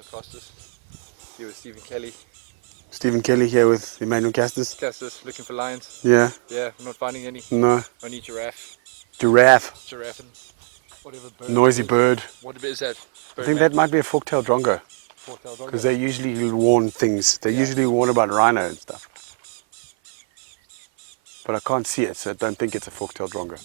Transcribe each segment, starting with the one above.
Emmanuel Castis. Here with Stephen Kelly. Stephen Kelly here with Emmanuel Castis. Castis, looking for lions. Yeah. Yeah, we're not finding any. No. Only giraffe. Giraffe. Giraffe and whatever bird. Noisy bird. What is that? I think that might be a fork-tailed drongo. Fork-tailed drongo. Because they usually warn things. They usually warn about rhino and stuff. But I can't see it, so I don't think it's a fork-tailed drongo.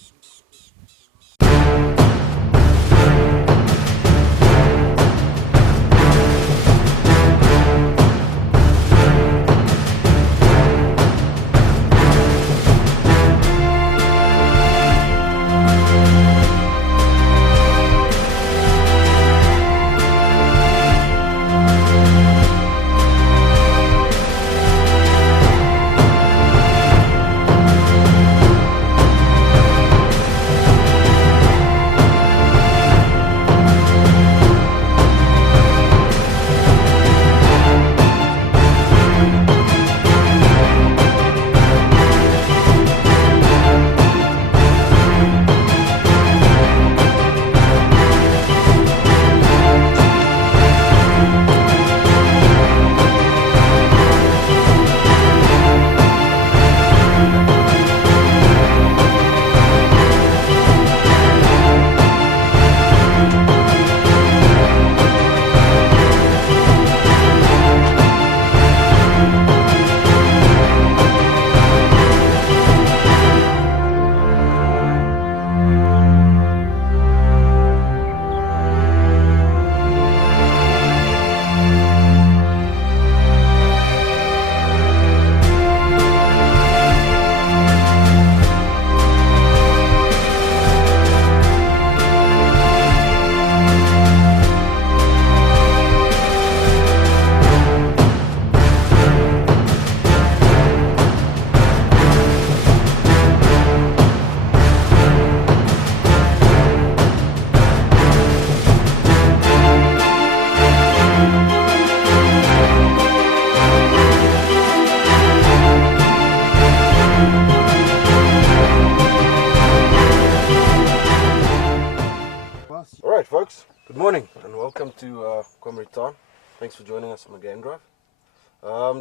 Alright folks, good morning and welcome to Comrade Time. Thanks for joining us on the game drive.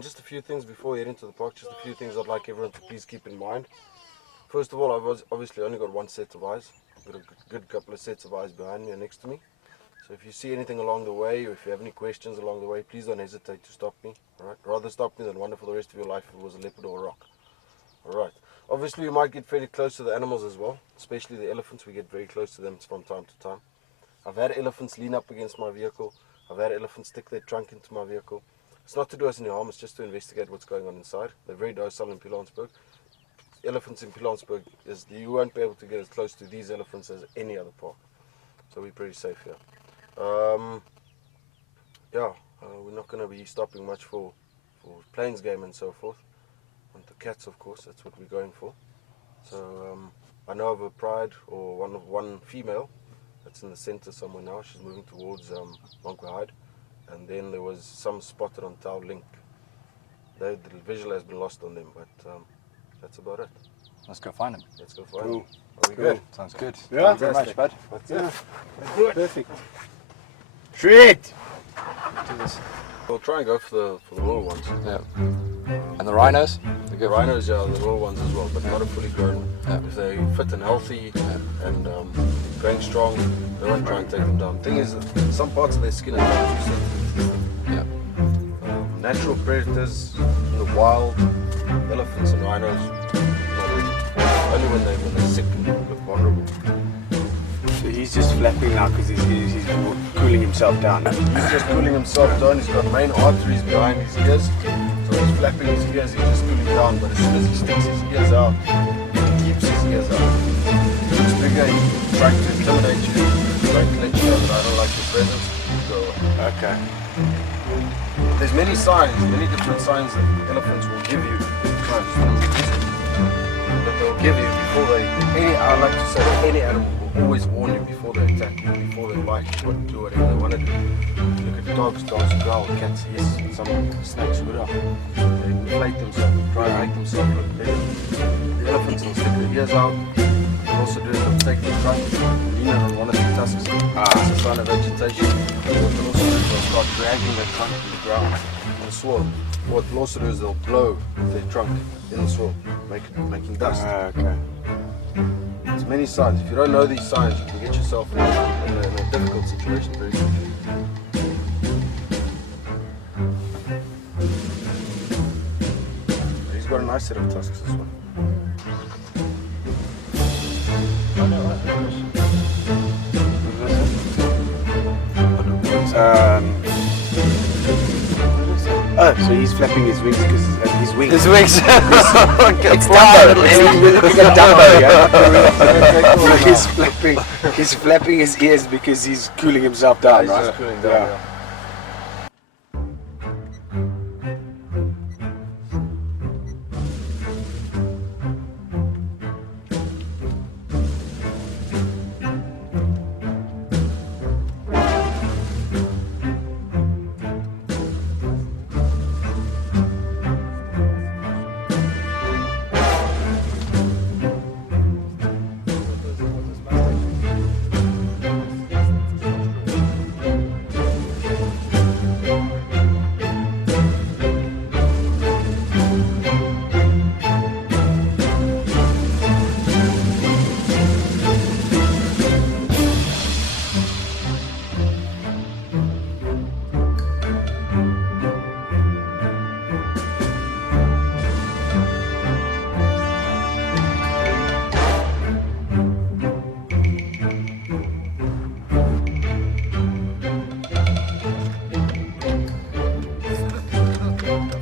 Just a few things before we head into the park, just a few things I'd like everyone to please keep in mind. First of all, I've obviously only got one set of eyes. I've got a good couple of sets of eyes behind me and next to me. So if you see anything along the way or if you have any questions along the way, please don't hesitate to stop me. Alright, rather stop me than wonder for the rest of your life if it was a leopard or a rock. Alright, obviously we might get fairly close to the animals as well, especially the elephants. We get very close to them from time to time. I've had elephants lean up against my vehicle. I've had elephants stick their trunk into my vehicle. It's not to do us any harm, it's just to investigate what's going on inside. They're very docile in Pilanesberg. Elephants in Pilanesberg, you won't be able to get as close to these elephants as any other park. So we're pretty safe here. We're not going to be stopping much for plains game and so forth. And the cats, of course, that's what we're going for. So I know of a pride or one female that's in the center somewhere now. She's moving towards Monkwe, and then there was some spotted on Tau Link. The visual has been lost on them, but that's about it. Let's go find them. Let's go find them. Are we good? Sounds good. Yeah. Thank you very much, bud. That's it. Let's do it. Perfect. Shit! Do this. We'll try and go for the little ones. Yeah. And the rhinos? The rhinos, yeah, the little ones as well, but not a fully grown. Yeah. If they're fit and healthy and going strong, they won't try and take them down. Thing is, some parts of their skin are not too sensitive. Yeah. Natural predators in the wild, elephants and rhinos, not really. Only when they're sick and look vulnerable. So he's just flapping now because he's cooling himself down. He's just cooling himself down. He's got main arteries behind his ears. So he's flapping his ears, he's just cooling down. But as soon as he sticks his ears out, he keeps his ears out. It's bigger, he's trying to intimidate you, trying to let you know that I don't like your presence. Go away. Okay. There's many signs, many different signs that elephants will give you. That they'll give you before they. I like to say that any animal will always warn you before they attack you, before they bite you, what to do, whatever they want to do. Look at dogs will growl, cats, yes, some snakes would up. They inflate themselves, try to make themselves look bigger. The elephants will stick their ears out, they'll also do is they'll take the trunk, lean it on one of the tusks. It's a sign of vegetation. What they'll also do is they'll start dragging that trunk to the ground in the soil. What they'll also do is they'll blow their trunk in the soil, making dust. Okay. There's many signs. If you don't know these signs, you can get yourself in a difficult situation very quickly. He's got a nice set of tusks, this one. So he's flapping his wings because his wings. His wings. It's Dumbo. We're looking at Dumbo, yeah? He's flapping his ears because he's cooling himself down, He's right? just cooling down, yeah.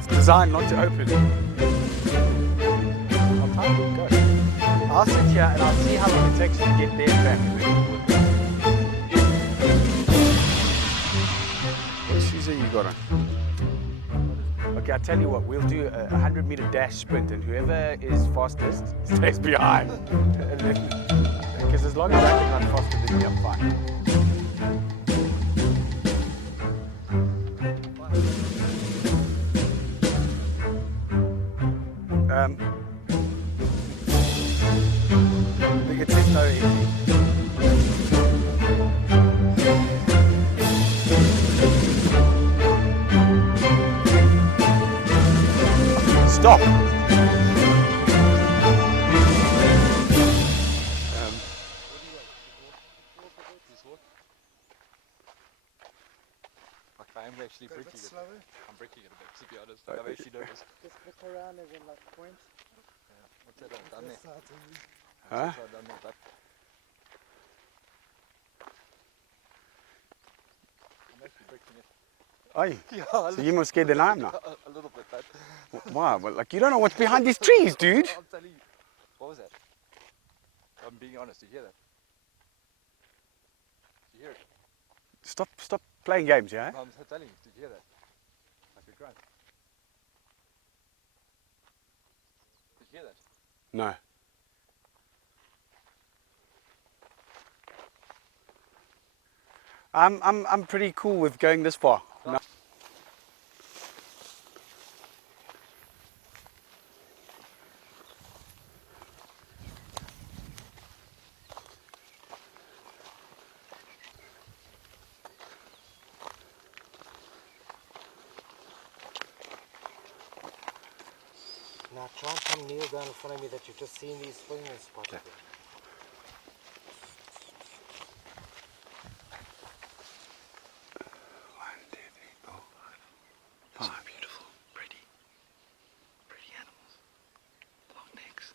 Designed not to open. I'll sit here and I'll see how long it takes you to get there and back. What shoes have you got on? Okay, I'll tell you what, we'll do a 100-meter dash sprint and whoever is fastest stays behind. Because as long as I can run faster than you, I'm fine. I think it says no entry. Stop! I'm actually breaking it. I'm breaking it a bit, to be honest. I'm actually nervous. Just look around as in like point. What's that I've done there? Huh? What's that I've done with that? I'm actually breaking it. Are you? Yeah, So you're more scared than I am now? a little bit, man. Wow, well, like you don't know what's behind these trees, dude. I'm telling you. What was that? I'm being honest, did you hear that? Did you hear it? Stop playing games, yeah? No, I'm telling you, did you hear that? Like a grunt. Did you hear that? No. I'm pretty cool with going this far. No. Now try and come kneel down in front of me that you've just seen these swimming spots. Okay. Beautiful, pretty animals. Long necks.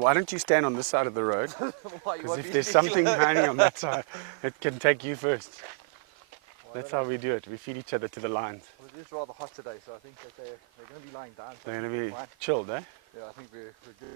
Why don't you stand on this side of the road? Why, you Because want if me there's to something kill her? hiding on that side, it can take you first. Well, That's how we do it. We feed each other to the lions. Well, it is rather hot today, so I think that they're going to be lying down. So They're I going think to be we're fine. chilled, eh? Yeah, I think we're good.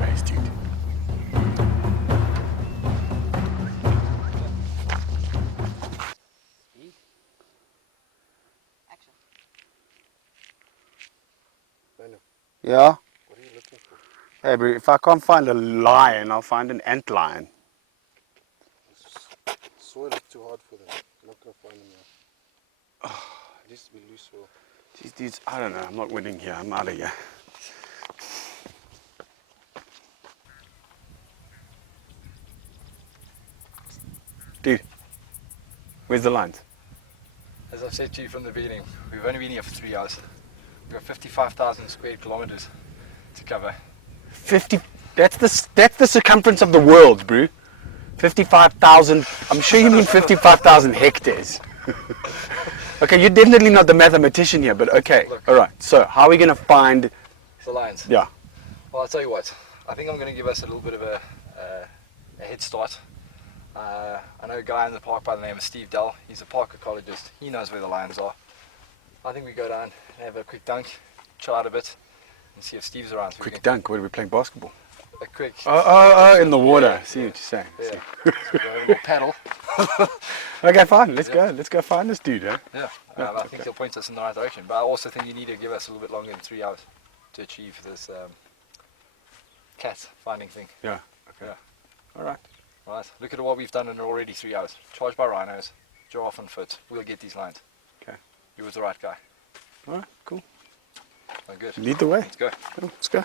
Nice, dude. Action. Emmanuel, Yeah? what are you looking for? Hey, bro, if I can't find a lion, I'll find an ant lion. Soil is too hard for them. I'm not going to find them now. It needs to be loose soil. These dudes, I don't know. I'm not winning here. I'm out of here. Dude, where's the lines? As I've said to you from the beginning, we've only been here for 3 hours. We've got 55,000 square kilometers to cover. 50. That's the circumference of the world, bro. 55,000. I'm sure you mean 55,000 hectares. Okay, you're definitely not the mathematician here, but okay. Look. All right. So, how are we gonna find? The lions. Yeah. Well, I'll tell you what. I think I'm going to give us a little bit of a head start. I know a guy in the park by the name of Steve Dell. He's a park ecologist. He knows where the lions are. I think we go down and have a quick dunk, chill out a bit, and see if Steve's around. So we Quick can- dunk. What are we playing basketball? A quick. Oh, in the water. Yeah. See what you're saying. Yeah. See. So we have a little paddle. Okay, fine. Let's Yeah. go. Let's go find this dude, eh? Yeah. Yeah, I think he'll point us in the right direction. But I also think you need to give us a little bit longer than 3 hours to achieve this cat finding thing. Yeah. Okay. Yeah. All right. Right. Look at what we've done in already 3 hours. Charged by rhinos, giraffe and foot. We'll get these lions. Okay. You was the right guy. All right. Cool. Oh, good. Lead the way. Let's go. Cool. Let's go.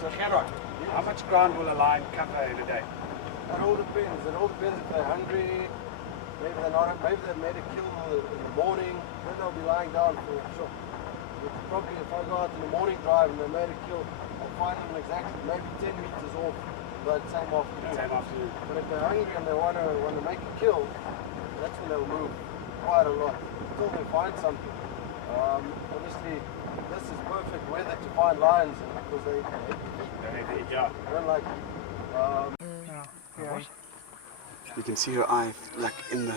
So, Gerard, how much ground will a lion cover in a day? It all depends. It all depends if they're hungry. Maybe they're not. Maybe they've made a kill in the morning. Then they'll be lying down for a shot. Probably if I go out in the morning drive and they made a kill, I'll find them exactly maybe 10 meters off that same afternoon. Same afternoon. But if they're hungry and they want to make a kill, that's when they'll move quite a lot until they find something. Obviously, this is perfect weather to find lions because they Yeah. don't like. You can see her eye, like in the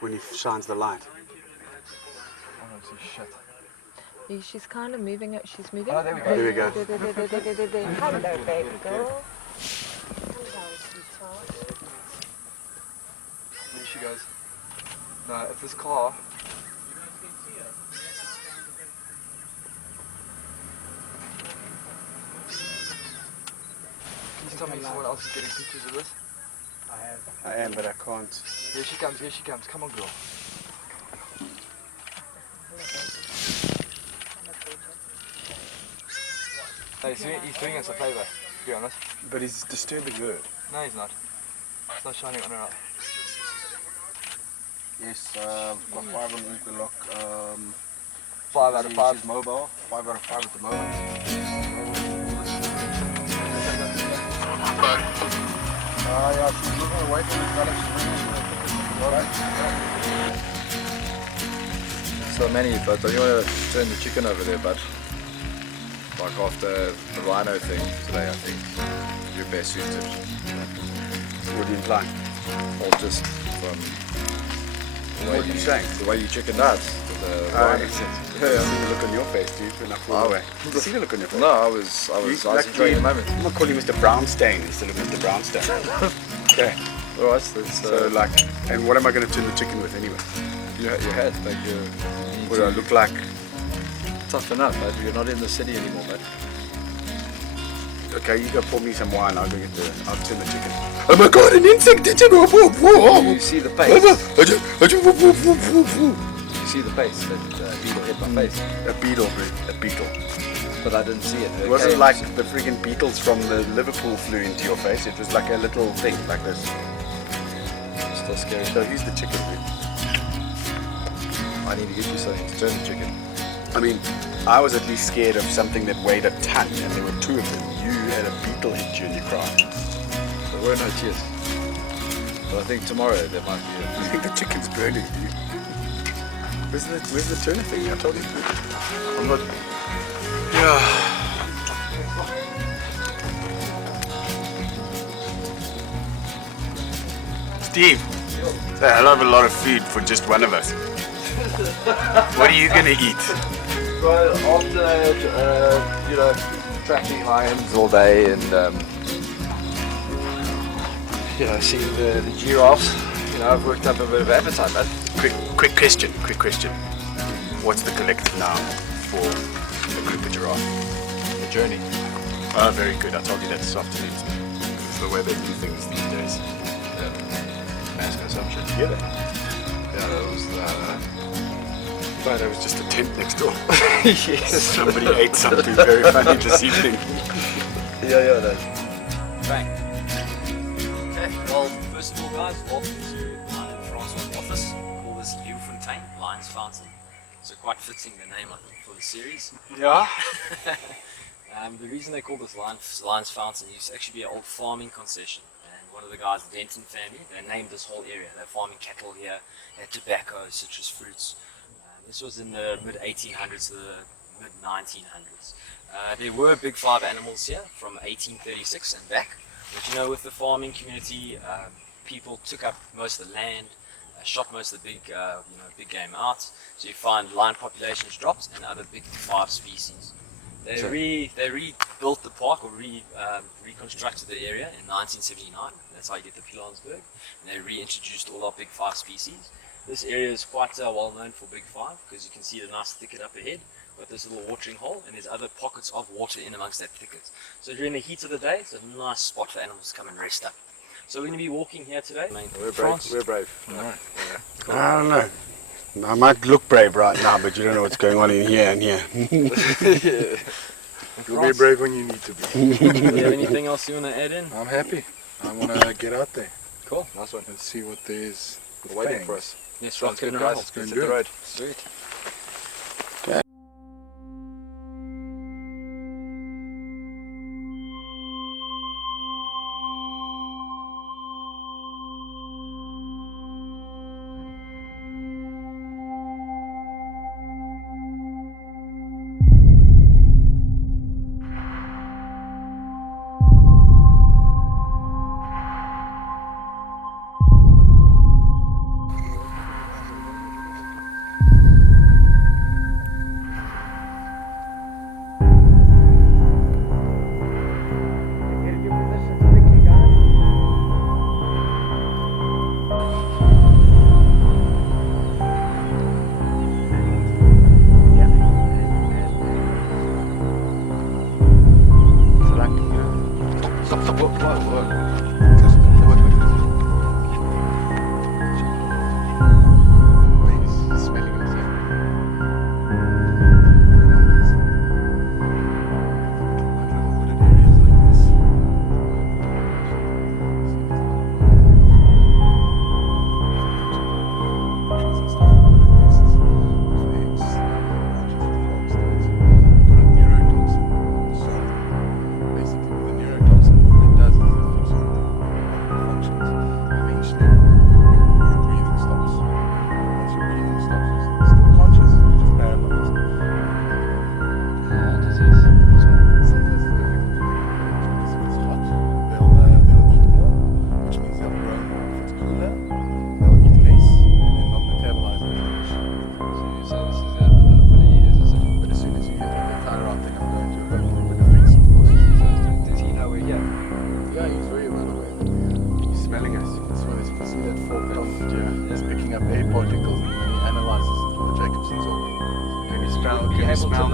when he shines the light. I don't see shit. Yeah, she's kind of moving it. She's moving. Oh, there we go. There we go. Hello, baby girl. Hello, sweetheart. There she goes. No, if this car. Can you tell me someone else is getting pictures of this? I am, but I can't. Here she comes, here she comes. Come on, girl. Hey, he's doing us a favour, to be honest. But he's disturbing her. No, he's not. It's not shining on her eye. Yes, got 5 on the equal lock. 5 out of 5. She's mobile. 5 out of 5 at the moment. Yeah, she's looking away from the color. So Manny, but don't you want to turn the chicken over there, bud? Like after the rhino thing today, I think you're best suited. What do you imply? Or just from the way What are you saying? The way you chicken nuts. The rhino thing. Yeah, I see the look on your face, dude, when I fall away. You see the look on your face? No, I was enjoying the moment. I'm gonna call you Mr. Brownstein instead of Mr. Brownstein. Okay. Alright, so So like, and what am I gonna turn the chicken with anyway? your head, like you What do I look like? toughen up, but you're not in the city anymore, mate. Okay, you go pour me some wine. I'll turn the chicken. Oh my God, an insect! You see the pace. You see the pace that beetle hit my face, A beetle, a beetle. but I didn't see it. It wasn't like the freaking beetles from the Liverpool flew into your face. It was like a little thing, like this. Still scary. So here's the chicken, dude. I need to get you something to turn the chicken. I mean, I was at least scared of something that weighed a ton, and there were two of them. You had a beetle hit you and you cried. There were no tears. But I think tomorrow there might be I think the chicken's burning, dude. Where's the turner thing? I told you. I'm not. Yeah. Steve, that's a hell of a lot of food for just one of us. What are you gonna eat? Well, after tracking lions all day and seeing the giraffes, I've worked up a bit of appetite, man. Quick question. What's the collective noun for a group of giraffe? The journey. Oh, very good. I told you that this afternoon. It's the way they do things these days. Mass consumption. You hear that? Yeah, that was No, that was just a tent next door. yes. Somebody ate something very funny this evening. Yeah, that. Bang. Okay, well, first of all, guys, welcome to London Francois' office. We call this Fontaine, Lion's Fountain. So quite fitting the name, I think, for the series. Yeah. The reason they call this Lion's Fountain used to actually be an old farming concession. And one of the guys, the Denton family, they named this whole area. They're farming cattle here, they had tobacco, citrus fruits. This was in the mid-1800s to the mid-1900s. There were big five animals here from 1836 and back. But with the farming community, people took up most of the land, shot most of the big game out. So you find lion populations dropped and other big five species. They rebuilt the park or reconstructed the area in 1979. That's how you get the Pilanesberg. And they reintroduced all our big five species. This area is quite well known for big five because you can see the nice thicket up ahead. Got this little watering hole and there's other pockets of water in amongst that thicket. So during the heat of the day, it's a nice spot for animals to come and rest up. So we're going to be walking here today. We're brave. We're brave. Alright. I don't know. I might look brave right now, but you don't know what's going on in here and here. You'll be brave when you need to be. Do you have anything else you want to add in? I'm happy. I want to get out there Cool. Nice one. and see what there is. They're waiting for us. Let's Sounds good, rock guys. and Let's go and hit do the it. road. Sweet.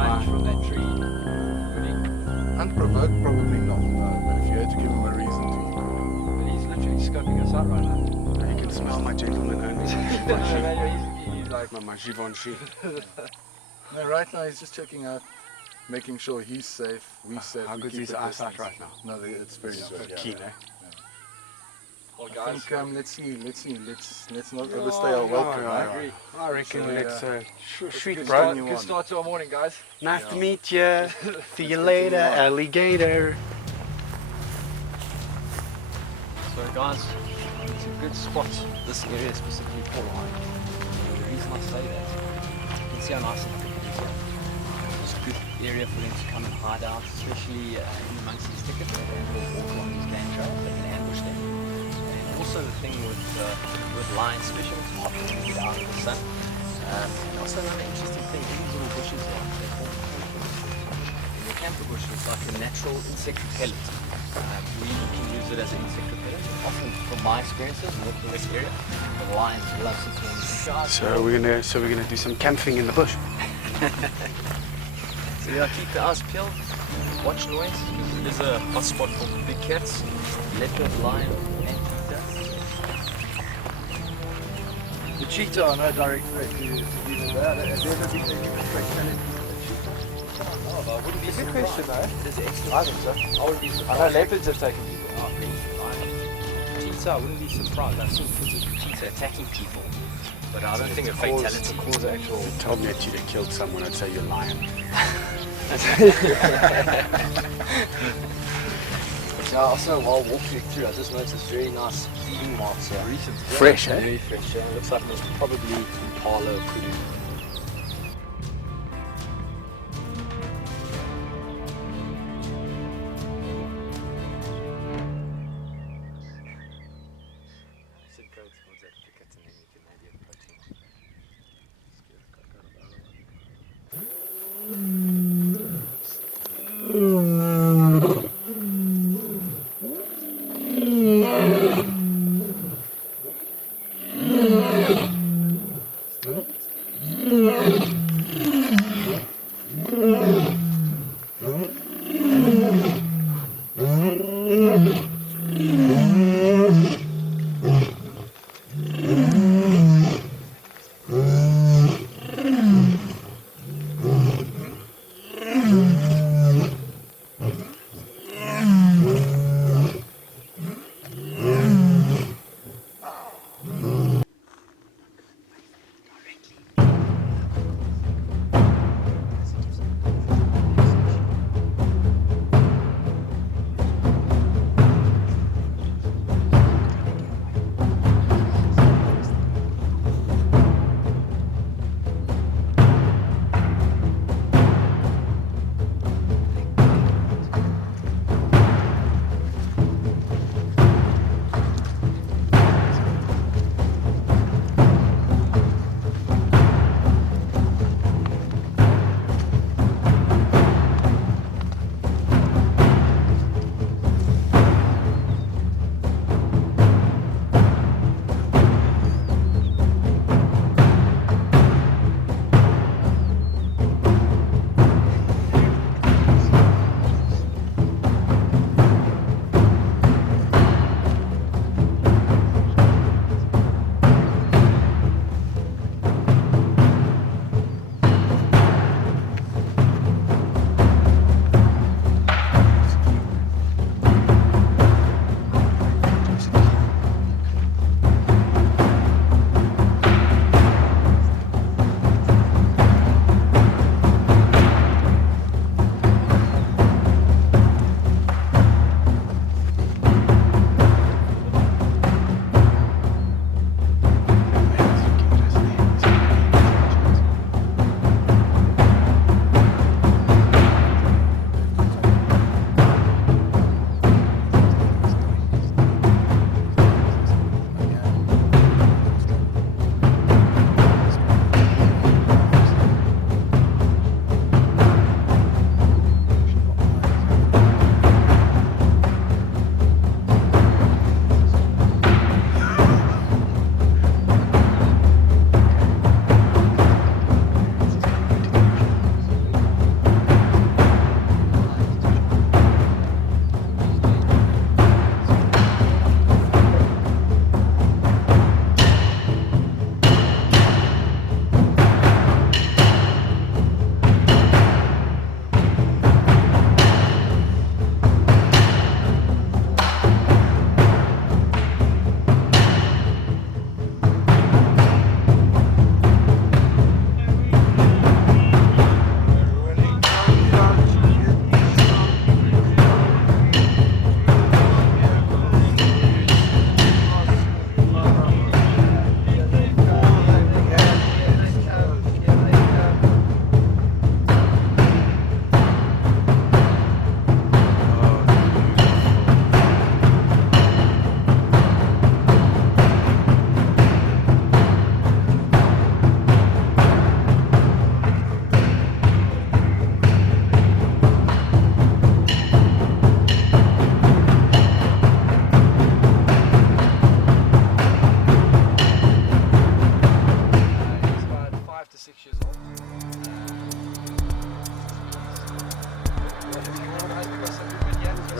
branch from that tree, would he? Unprovoked, probably not. But if you had to give him a reason to, But he's literally scoping us out right now. You can smell my gentleman only. He's like, My Givenchy. no, right now he's just checking out, making sure he's safe, we're safe. How we good is keep his the eyesight distance. right now? No, it's very good. Keen, eh? well, I guys, think, let's see, let's not overstay our welcome. yeah, I yeah. agree. I reckon So, let's shoot, good bro. start, good start to our morning, guys. Nice to meet you. See you later, alligator. So guys, it's a good spot, this area specifically for lion. The reason I say that, you can see how nice and thick it is here. It's a good area for them to come and hide out, especially in amongst these thickets. They will walk along these game trails, they can ambush them. And also the thing with lions, especially when it's hot and you get out in the sun. And also another interesting thing, in these little bushes here, they're called camphor bushes. And the camphor bush is like a natural insect repellent. We can use it as an insect repellent. Often, from my experiences working in this area, the lions love it. So we're gonna do some camping in the bush. So yeah, keep your eyes peeled, watch noise, because it is a hot spot for big cats, leopard, lion, and cheetah. The cheetah are no direct threat to humans. Have you ever been any fatality? Oh, but I wouldn't be Good surprised. question, though. It is an excellent I think so. I wouldn't be I know surprised. leopards have taken people. Oh, cheetah, I wouldn't be surprised. I've seen footage of cheetah attacking people, but I don't think a fatality. Cause actual. If you told me that you'd have killed someone, I'd say you're lying. Now, also while walking through, I just noticed very nice feeding marks here. Recent. Fresh, eh? Very fresh, yeah. Looks like it was probably impala or kudu.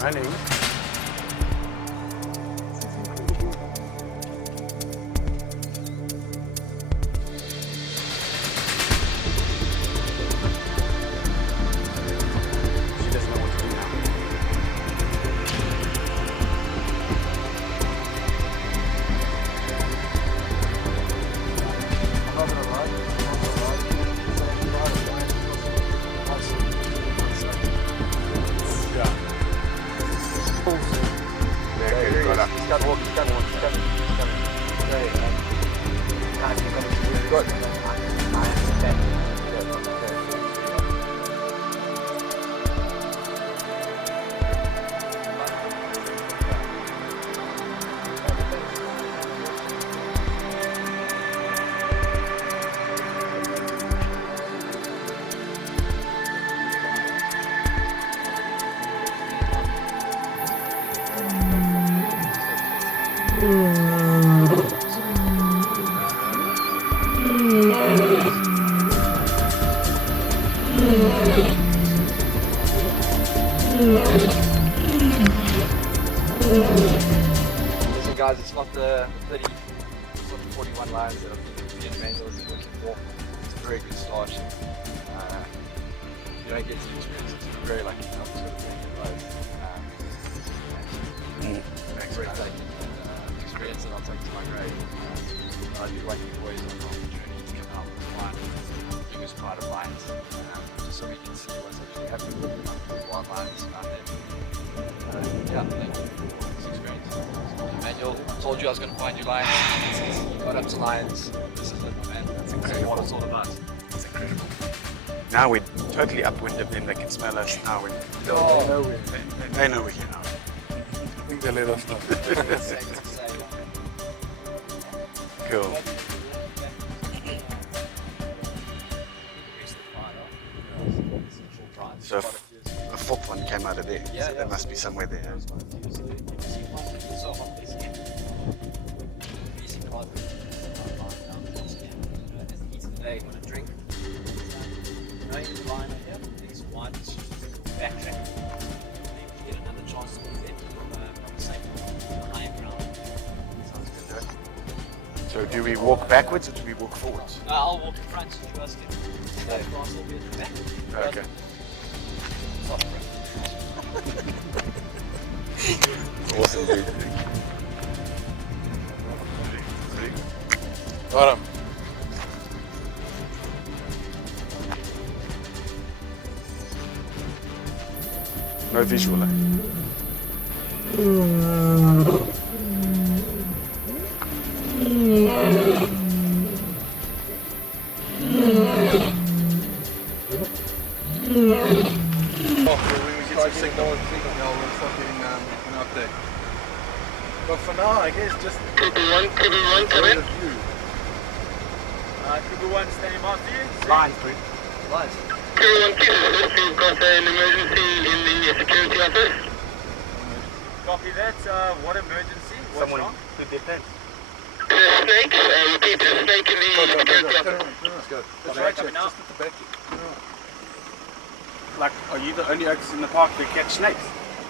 running. She doesn't know what to do now. Listen guys, it's not the 30, it's not the 41 lines that I think me and Emmanuel is looking for. It's a very good start. You don't get to experience it, so we're very lucky to have sort of guys. Great taking experience that I'll take to my grade. I do like you boys on the opportunity to come out and find the biggest part of lines, just so we can see what's actually happening with wild lines out there. Yeah, thank you for this experience. Emmanuel told you I was going to find you lions. You got up to lions. This is it, man. That's incredible. What it's all about. It's incredible. Now we're totally upwind of them. They can smell us now. They know we're here now. I think they let us know. Cool. So a fourth one came out of there. Yeah, So there must be somewhere there. So do we walk backwards or do we walk forwards? I'll walk in front. You guys can. That grass will be at the back. Okay. Awesome, dude. Bottom. No visual. But for now, I guess just Cooper 1, come in. Cooper 1 standing by for you. Lines, dude. Lines. Cooper 1, keep this. We've got an emergency in the security office. Copy that. What emergency? What's wrong? Who'd their pants? There's a snake. Repeat, there's a snake in the security office. let's go. That's right, coming out. Just at the back. Like, are you the only oaks in the park that catch snakes?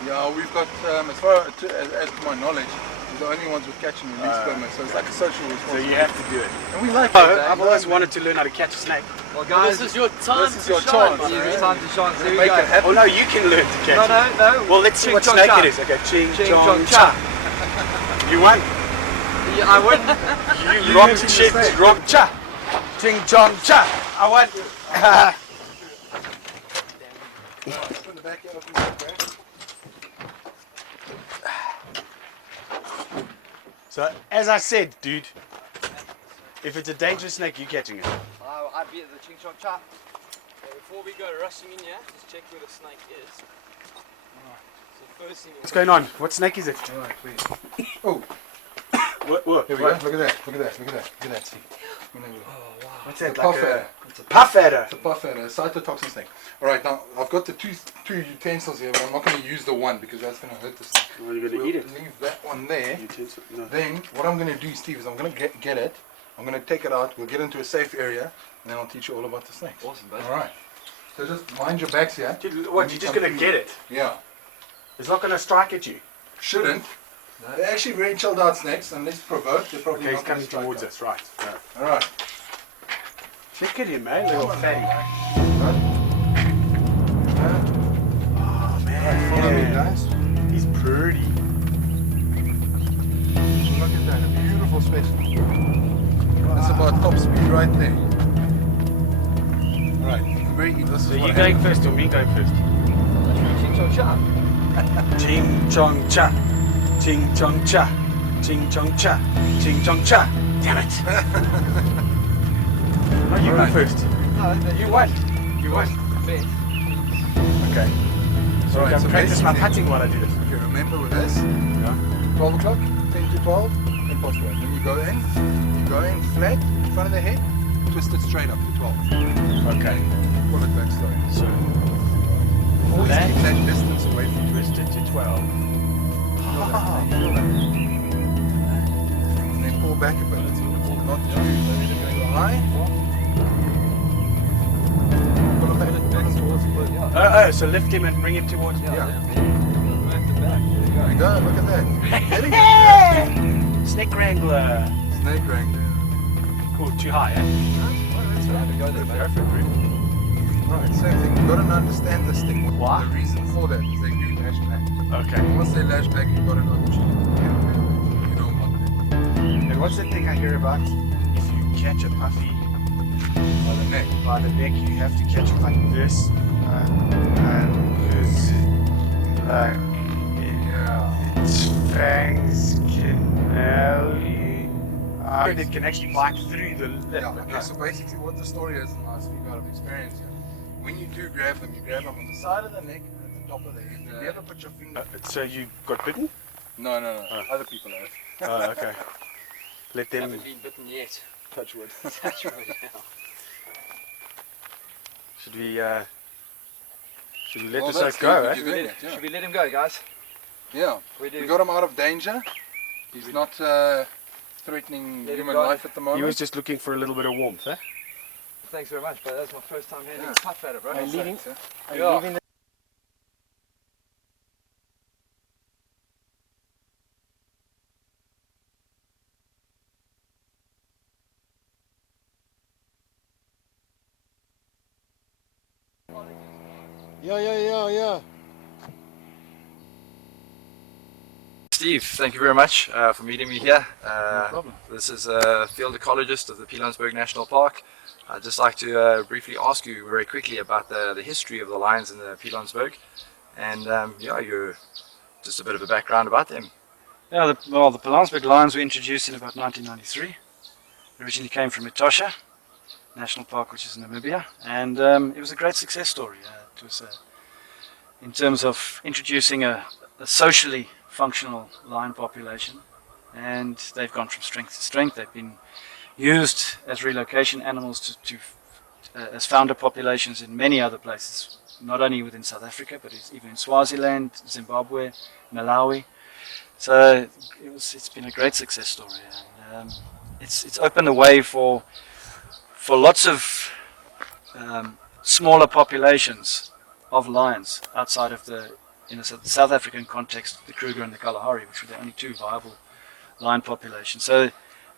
Yeah, we've got, as far as to my knowledge, we're the only ones with catch and release permits, so it's like a social So responsibility. you have to do it. And we like Oh, it. I've always wanted to learn how to catch a snake. Well guys, This is your time. This is your chance. it's time to shine. Here we Make go. it happen. Oh no, you can learn to catch it. No. Well, let's see Ching, what chong, snake cha. it is. Okay, ching, Ching, chong, chong, cha. You won. Yeah, I win. You rock, ching, rock, cha. Ching, chong, cha. I won. Put the back end of the back. So, as I said, dude, if it's a dangerous snake, you're catching it. I beat the ching chong cha. Before we go rushing in here, just check where the snake is. So first thing What's going on? What snake is it? Alright, please. Oh, What? here we go. Look at that. Look at that. Look at that. Look at that. See. What's It's that? a puff adder. It's a puff adder. It's a puff adder, a cytotoxin snake. Alright, now I've got the two utensils here, but I'm not going to use the one because that's going to hurt the snake. Well, you're going to eat it. Leave that one there. No. Then what I'm going to do, Steve, is I'm going to get it. I'm going to take it out. We'll get into a safe area, and then I'll teach you all about the snakes. Awesome, bud. All right. So just mind your backs here. Dude, what? You're just going to get it? Yeah. It's not going to strike at you. Shouldn't. They're actually very chilled out snakes, unless provoked. They're probably Okay, he's not gonna coming strike towards us. us, right. Alright. Check at him, man, little fatty. Oh, man. Follow me, guys. He's pretty. Look at that, a beautiful specimen. That's about top speed right there. Alright, this is So you what going happens. first or me going first? Ching chong cha. Ching chong cha. Ching chong cha. Ching chong cha. Ching chong cha. Damn it. No, you go Alright. first. No, You won. You won. bet. Okay. So Alright, I'm so practice my basically- putting while I do this. Okay, remember with this, Yeah. 12 o'clock, 10 to 12, impossible. Then you go in flat, in front of the head, twist it straight up to 12. Okay. Pull it back slowly. So Always That- keep that distance away from you. twist it to 12. And then pull back a bit. Not too high. Pull it back towards the Oh, so lift him and bring him towards me. Yeah. There There you go, look at that. Getting it. Snake wrangler. Snake wrangler. Oh, too high, eh? Go there, mate. Right, same thing. You've got to understand this thing. Why? The reason for that is they do lash back. Okay. Once they lash back, you've got to know that you don't want that. And what's the thing I hear about? If you catch a puffy By the neck. by the neck, you have to catch it like this. Because its fangs can now it can actually bite through the lip. Yeah, okay, so basically what the story is, and I speak out of experience here, when you do grab them, you grab them on the side of the neck and at the top of the head. You never put your finger... So you got bitten? No. Oh. Other people have. Oh, okay. Let them Haven't been bitten yet. Touch wood. Touch wood, yeah. should we let Well, this that's guy go, good, eh? you're doing it, yeah. Should we let him go, guys? Yeah, We do. we got him out of danger. He's not threatening Let him human go. life at the moment. He was just looking for a little bit of warmth, eh? Thanks very much, but that was my first time handing Yeah. a puff at it, bro. Are you leaving? Thanks, Are you leaving the Yeah. Steve, thank you very much for meeting me here. No problem. This is a field ecologist of the Pilanesberg National Park. I'd just like to briefly ask you very quickly about the history of the lions in the Pilanesberg, and yeah, you're just a bit of a background about them. Yeah, the Pilanesberg lions were introduced in about 1993. Originally came from Etosha National Park, which is in Namibia, and it was a great success story. It was in terms of introducing a socially functional lion population, and they've gone from strength to strength. They've been used as relocation animals as founder populations in many other places, not only within South Africa, but even in Swaziland, Zimbabwe, Malawi. So it's been a great success story, and it's opened the way for lots of smaller populations of lions outside of in the South African context, the Kruger and the Kalahari, which were the only two viable lion populations. So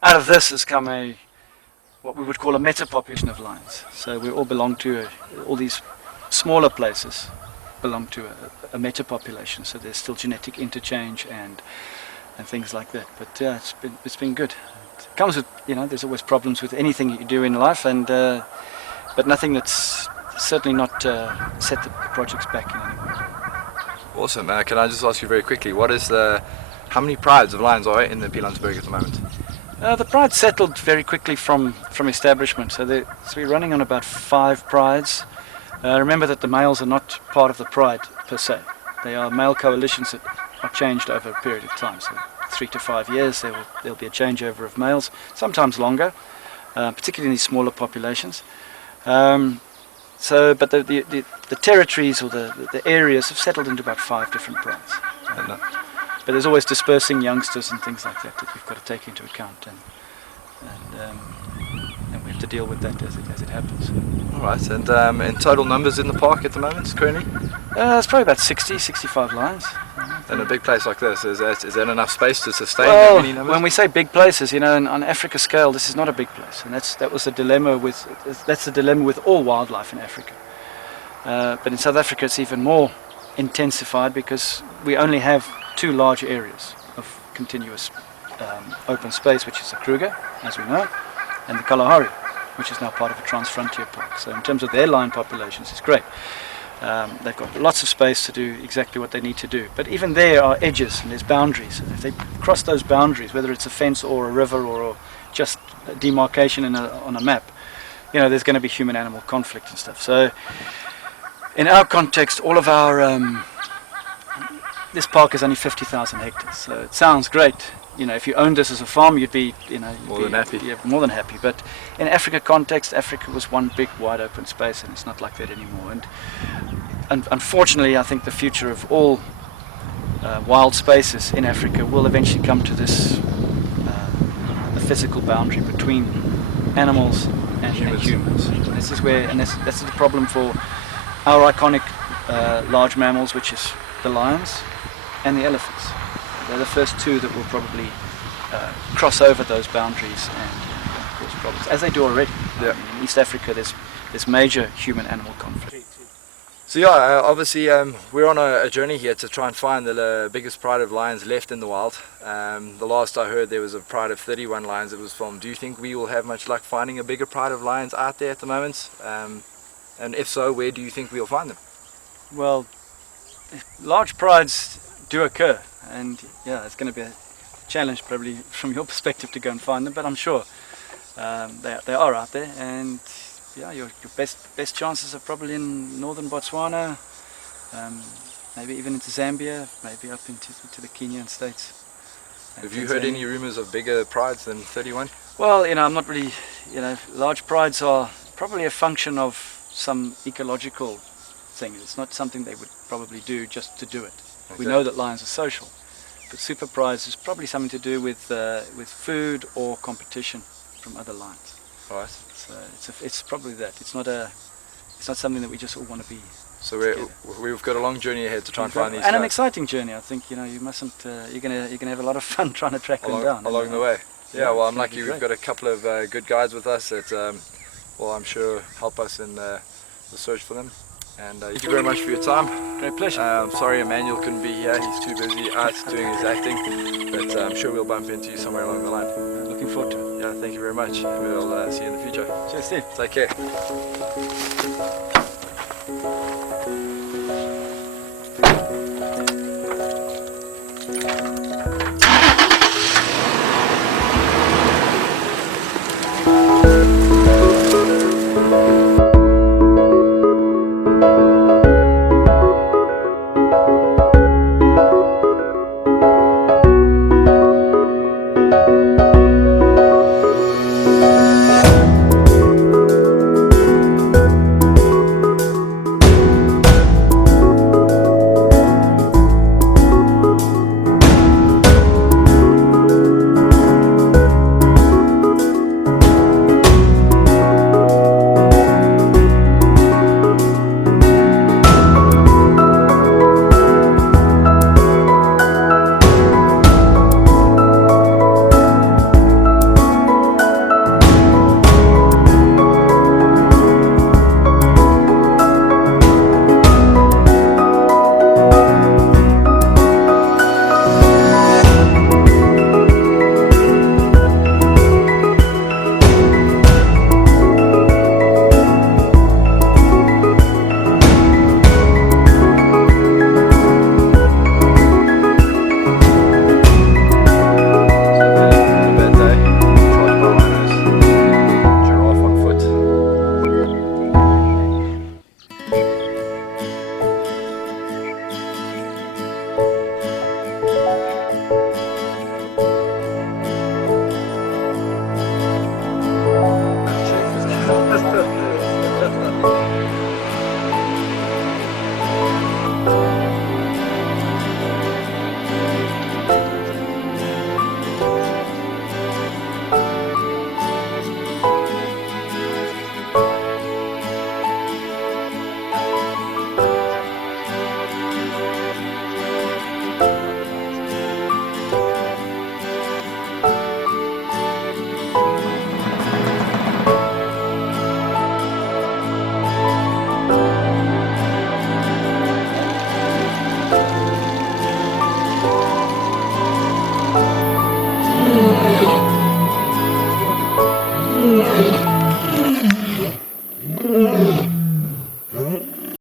out of this has come what we would call a meta population of lions. So we all belong to all these smaller places belong to a meta population. So there's still genetic interchange and things like that. But yeah, it's been good. It comes with, there's always problems with anything you do in life, and but nothing that's certainly not set the projects back in any way. Awesome. Can I just ask you very quickly, how many prides of lions are in the Pilanesberg at the moment? The pride settled very quickly from establishment, so we're running on about 5 prides. Remember that the males are not part of the pride per se. They are male coalitions that are changed over a period of time. So 3 to 5 years there'll be a changeover of males, sometimes longer, particularly in these smaller populations. But the territories or the areas have settled into about 5 different prides. But there's always dispersing youngsters and things like that you've got to take into account, and we have to deal with that as it happens. All right, and in total numbers in the park at the moment currently? It's probably about 60, 65 lions. In a big place like this, is that enough space to sustain that many Well, numbers? when we say big places, you know, on Africa scale, this is not a big place, and that was the dilemma that's the dilemma with all wildlife in Africa. But in South Africa, it's even more intensified because we only have two large areas of continuous open space, which is the Kruger, as we know, and the Kalahari, which is now part of a Trans-Frontier Park. So in terms of their lion populations, it's great. They've got lots of space to do exactly what they need to do. But even there are edges and there's boundaries. And if they cross those boundaries, whether it's a fence or a river or just a demarcation on a map, you know, there's going to be human-animal conflict and stuff. So in our context, all of our this park is only 50,000 hectares. So it sounds great. You know, if you owned this as a farm, you'd be, you know, More than happy. Yeah, more than happy. But in Africa context, Africa was one big, wide open space, and it's not like that anymore. And unfortunately, I think the future of all wild spaces in Africa will eventually come to this a physical boundary between animals and humans. And this is where, and that's the problem for our iconic large mammals, which is the lions and the elephants. They're the first two that will probably cross over those boundaries and cause problems, as they do already. Yeah. In East Africa, there's major human-animal conflict. So yeah, obviously we're on a journey here to try and find the biggest pride of lions left in the wild. The last I heard there was a pride of 31 lions that was filmed. Do you think we will have much luck finding a bigger pride of lions out there at the moment? And if so, where do you think we'll find them? Well, large prides do occur, and yeah, it's going to be a challenge probably from your perspective to go and find them, but I'm sure they are out there, and yeah, your best chances are probably in northern Botswana, maybe even into Zambia, maybe up into the Kenyan states. Have you heard any rumours of bigger prides than 31? Well, you know, I'm not really, you know, large prides are probably a function of some ecological thing. It's not something they would probably do just to do it. We know that lions are social, but super prides is probably something to do with food or competition from other lions. Right. So it's probably that. It's not something that we just all want to be. So we've got a long journey ahead to try and find these and an guys. exciting journey. I think, you know, you mustn't. You're gonna have a lot of fun trying to track them down along the way. Yeah, Yeah, well, I'm it's gonna lucky be we've great. got a couple of good guides with us that will, I'm sure, help us in the search for them. And thank you very much for your time. Great pleasure. Sorry Emmanuel couldn't be here, he's too busy out doing his acting, but I'm sure we'll bump into you somewhere along the line. Looking forward to it. Yeah, thank you very much. We'll see you in the future. Cheers, Steve. Take care.